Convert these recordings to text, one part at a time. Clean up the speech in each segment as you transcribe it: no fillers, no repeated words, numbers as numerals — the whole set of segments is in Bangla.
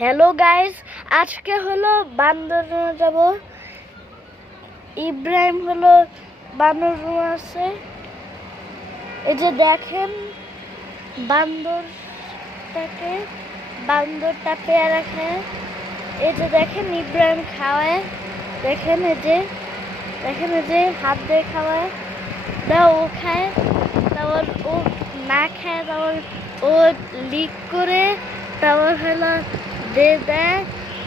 হ্যালো গাইস, আজকে হলো বান্দরবনে যাব। ইব্রাহিম হলো বান্দরবনে আছে। এই যে দেখেন বান্দরটা পেয়ারা খায়। এই যে দেখেন ইব্রাহিম খাওয়ায়। দেখেন এই যে হাত দিয়ে খাওয়ায়। ও খায়, তারপর ও না খায়, তারপর ও লিক করে, তারপর হলো দেয়।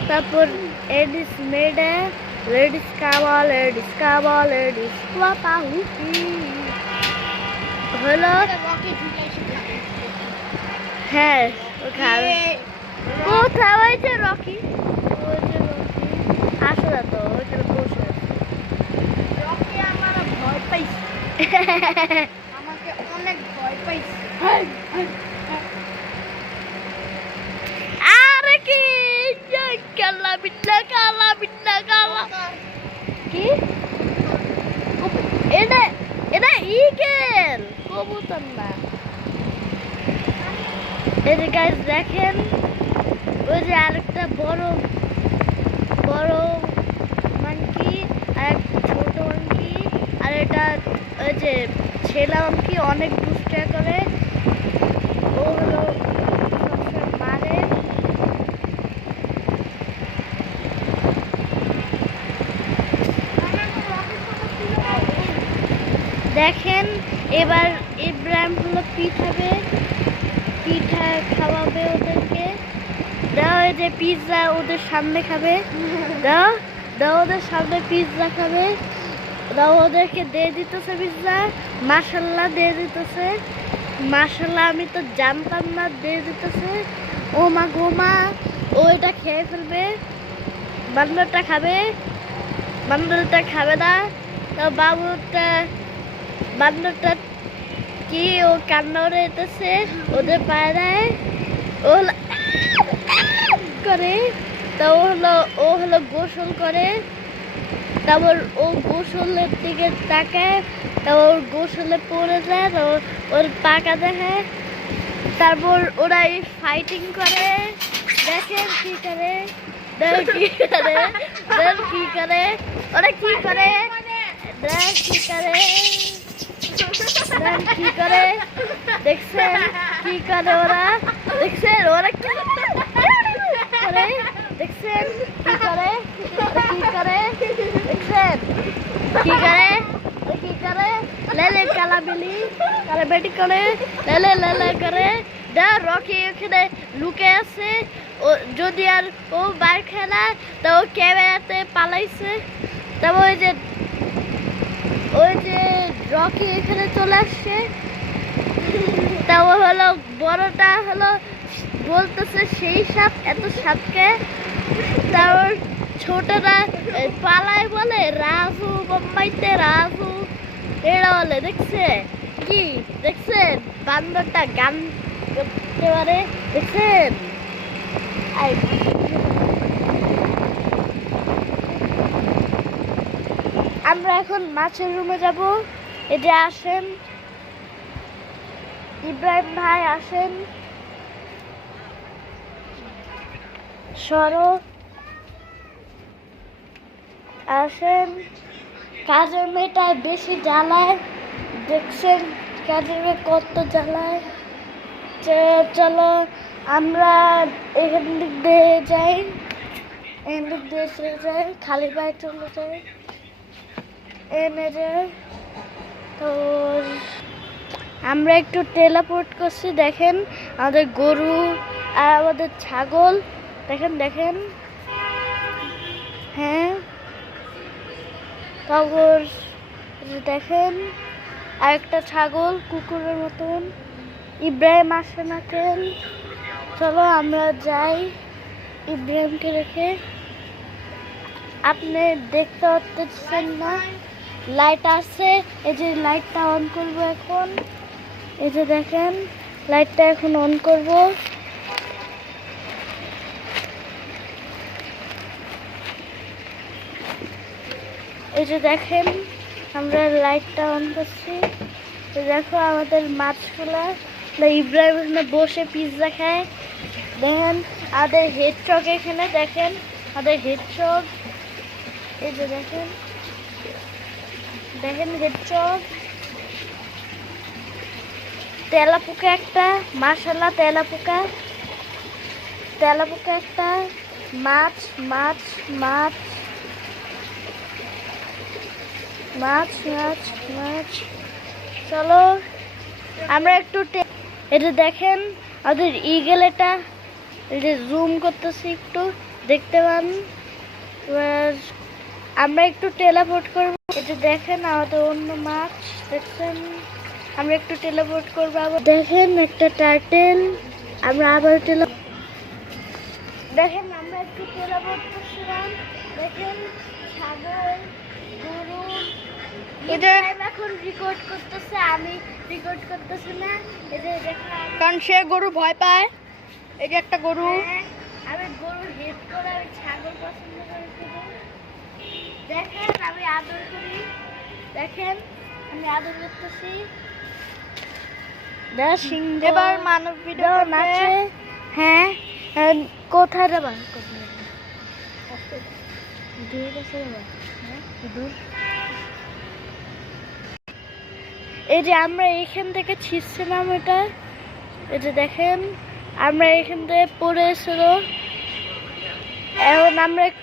তারপর এডিস মেডে লেডিস হলো। হ্যাঁ, ও খাবে। কোথায় ওই যে রকি, আসো না তো, ওইখানে বসে আছে। রকি আমার ভয় পাইছে, আমাকে অনেক ভয় পাইছে। আরে কি কালা বিল্লা কি এটা ইগল কবুতর না। এই যে গাইস দেখেন, ওই যে আরেকটা বড় মাংকি আর ছোট মাংকি, আর এটা ওই যে ছেলে মাংকি অনেক দুষ্টা করে। ও হলো সবসময় মারে। দেখেন এবার ইব্রাহিম হলো পিঠা খাওয়াবে ওদেরকে। দাও এই যে পিৎজা ওদের সামনে খাবে। দাও ওদের সামনে পিৎজা খাবে। দাও ওদেরকে দিয়ে দিতেছে পিৎজা। মাশাল্লাহ দিয়ে দিতেছে। মাশাল্লাহ, আমি তো জানতাম না দিয়ে দিতেছে। ও মা গো মা, ও এটা খেয়ে ফেলবে। বান্দরটা খাবে না। তো বান্দরটা কি ও কান্না উড়াইতেছে ওদের পায়রায়। ও করে, তো ও হলো গোসল করে। তারপর ও গোসলের দিকে তাকায়, তারপর ওর গোসলে পড়ে যায়, তারপর ওর পাকা দেখে। তারপর ওরা ফাইটিং করে। দেখেন কি করে, ওরা কি করে দেখছেন কি করে ওরা দেখছেন দেখছেন কি করে লেলে কালাবিলি কালাবেটি করে লেলে করে। রকি ওখানে লুকে আছে। ও যদি আর ও বাইর খেলা, তো ও ক্যামেরাতে পালাইছে। তারপর ওই যে রকি এখানে চলে আসছে। তাও হলো বড়টা হলো বলতেছে সেই সাপ, এত সাপকে। তারপর ছোটরা পালায় বলে রাজু, বোম্বাইতে রাজু এরা বলে। দেখছেন বান্দরটা গান করতে পারে, দেখছেন। আমরা এখন মাছের রুমে যাব। এই যে আসেন ইব্রাহিম ভাই, আসেন সরো, আসেন। কাজের মেয়েটায় বেশি জ্বালায়, দেখছেন কাজের মেয়ে কত জ্বালায়। চলো আমরা এখান দিক দিয়ে যাই, খালি পায়ে চলে যাই, এনে যাই। তো আমরা একটু টেলিপোর্ট করছি। দেখেন আমাদের গরু আর আমাদের ছাগল, দেখেন হ্যাঁ। তারপর দেখেন আরেকটা ছাগল কুকুরের মতন। ইব্রাহিম আসে না কেন? চলো আমরা যাই ইব্রাহিমকে রেখে। আপনি দেখতে পাচ্ছেন না, লাইট আছে। এই যে লাইটটা অন করব এখন। এই যে দেখেন লাইটটা এখন অন করব। এই যে দেখেন আমরা লাইটটা অন করছি। দেখো আমাদের মাছগুলা। ইব্রাহিম বসে পিৎজা খায়। দেখেন আমাদের হেড চক এখানে দেখেন, আমাদের হেড চক এই যে দেখেন, দেখেন হেড চক। তেলাপোকা একটা, মাশাআল্লাহ তেলাপোকা, তেলাপোকা একটা, মাছ মাছ মাছ মাছ মাছ মাছ। চলো আমরা একটু এটা দেখেন আমাদের ইগল, এটা এটা জুম করতেছি একটু দেখতে পান। এবার আমরা একটু টেলাপোর্ট করব, এটা দেখেন আমাদের অন্য মাছ দেখছেন। আমরা একটু টেলাপোর্ট করবো, আবার দেখেন একটা টার্টেল। আমরা আবার দেখেন আমরা একটু টেলাপোর্ট করছিলাম, দেখেন ছাগল, গরু। এটা এখন রেকর্ড করতেছে, আমি রেকর্ড করতেছি না। এই যে দেখেন, কারণ সে গরু ভয় পায়। এই যে একটা গরু, হ্যাঁ, আমি গরু হেড করে, আমি ছাগল পছন্দ করি শুধু। দেখেন আমি আদর করি, দেখেন আমি আদর করতেছি। সিংহ এবার মানব ভিডিও নাচে। হ্যাঁ, কোথায় যাবা? দূর কাছে যাবা? হ্যাঁ, দূর। এই যে আমরা এখান থেকে ছিঁড়ছিলাম, এটা এই যে দেখেন আমরা এখান থেকে পড়েছিল। এখন আমরা একটু